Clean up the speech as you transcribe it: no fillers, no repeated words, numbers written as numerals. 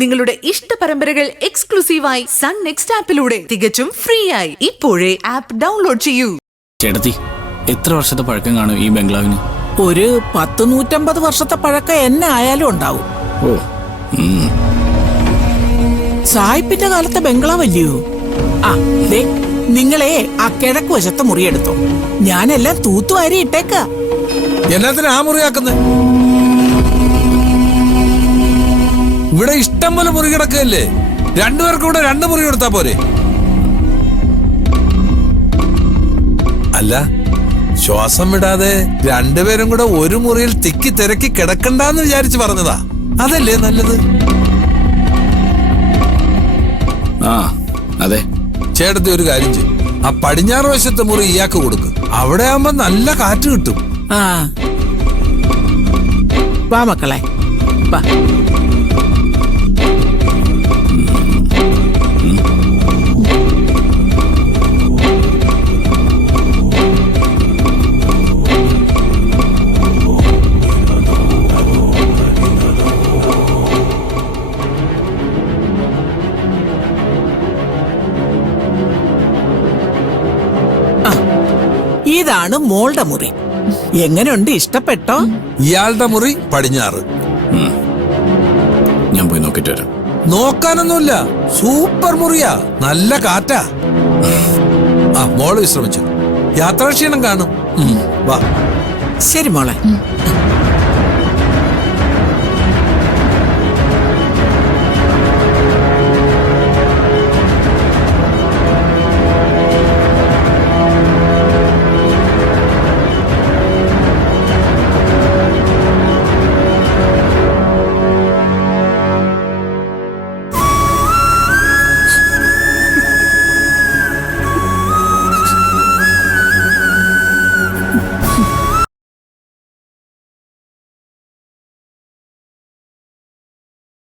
നിങ്ങളുടെ ഇഷ്ട പരമ്പരകൾ എക്സ്ക്ലൂസീവായി സൺ നെക്സ്റ്റ് ആപ്പിലൂടെ തികച്ചും ഫ്രീ ആയി ഇപ്പോഴേ ആപ്പ് ഡൗൺലോഡ് ചെയ്യൂ. ചേട്ടത്തി, എത്ര വർഷത്തെ പഴക്കം കാണും ഈ ബംഗ്ലാവിന്? ഒരു 150 വർഷത്തെ പഴക്കം എന്നെ ആയാലും ഉണ്ടാവും. ഓ, സായിപ്പിന്റെ കാലത്തെ ബംഗ്ലാവല്ലയോ? ആ ദേ, നിങ്ങളെ ആ കിഴക്ക് വശത്തെ മുറിയെടുത്തോ. ഞാനെല്ലാം തൂത്തുവാരി ഇട്ടേക്ക. എന്നാത്തിന് ആ മുറിയാക്കുന്നത്? ഇവിടെ ഇഷ്ടം പോലെ മുറി കിടക്കല്ലേ. രണ്ടുപേർക്ക് കൂടെ 2 മുറി എടുത്താ പോരെ? അല്ല, ശ്വാസം വിടാതെ 2 പേരും കൂടെ ഒരു മുറിയിൽ തിക്കി തിരക്കി കിടക്കണ്ടെന്ന് വിചാരിച്ച് പറഞ്ഞതാ. അതല്ലേ നല്ലത്? ആ അതെ. ചേട്ടത്തി ഒരു കാര്യം ചെയ്യും, ആ പടിഞ്ഞാറ് വശത്തെ മുറി ഇയാൾക്ക് കൊടുക്കും. അവിടെ ആവുമ്പോ നല്ല കാറ്റ് കിട്ടും. ആ വാ മക്കളെ വാ. ഇതാണ് മോളുടെ മുറി. എങ്ങനെയുണ്ട്, ഇഷ്ടപ്പെട്ടോ? ഇയാളുടെ മുറി പടിഞ്ഞാറ്. ഞാൻ പോയി നോക്കിട്ട് വരാം. നോക്കാനൊന്നുമില്ല, സൂപ്പർ മുറിയാ, നല്ല കാറ്റാ. ആ മോള് വിശ്രമിച്ചു, യാത്രാക്ഷീണം കാണും. വാ. ശരി മോളെ.